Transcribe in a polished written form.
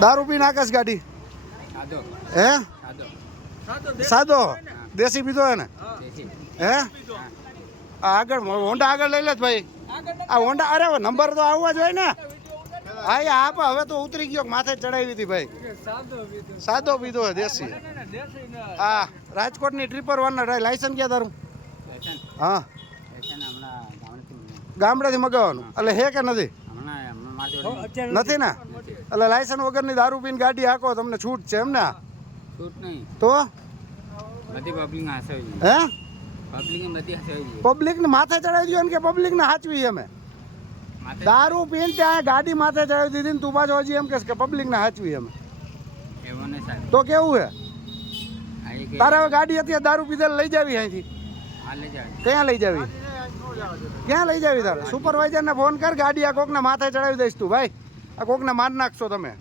દારૂ પીને આકાશ ગાડી હે સાદો દેશી પીધો હે ને હે આગળ હોન્ડા આગળ લઈ લે ભાઈ આ હોન્ડા અરે નંબર તો આવવા જોઈએ ને હા આપ હવે તો ઉતરી ગયો માથે ચડાવી હતી ભાઈ સાદો પીધો હે દેશી હા રાજકોટની ટ્રિપર વન લાયસન્સ ક્યાં તારું હા ગામડેથી મગાવવાનું એટલે હે કે નથી નથી ને એટલે લાયસન્સ વગરની દારૂ પીને ગાડી હાકો તમને છૂટ છે એમ ને તો હે પબ્લિક ને માથે ચડાવી દો ને કે પબ્લિક ને હાચવી અમે દારૂ પીને ત્યાં ગાડી માથે ચડાવી દીધી ને તું પાછો હજી એમ કે પબ્લિક ને હાચવી અમે તો કેવું હે તારે હવે ગાડી અત્યારે દારૂ પીધેલ લઈ જાવી અહીંથી ક્યાં લઈ જાવી ક્યાં લઈ જાવી તારે સુપરવાઇઝર ને ફોન કર ગાડી આ કોક ને માથે ચડાવી દઈશ તું ભાઈ આ કોક ને માર નાખશો તમે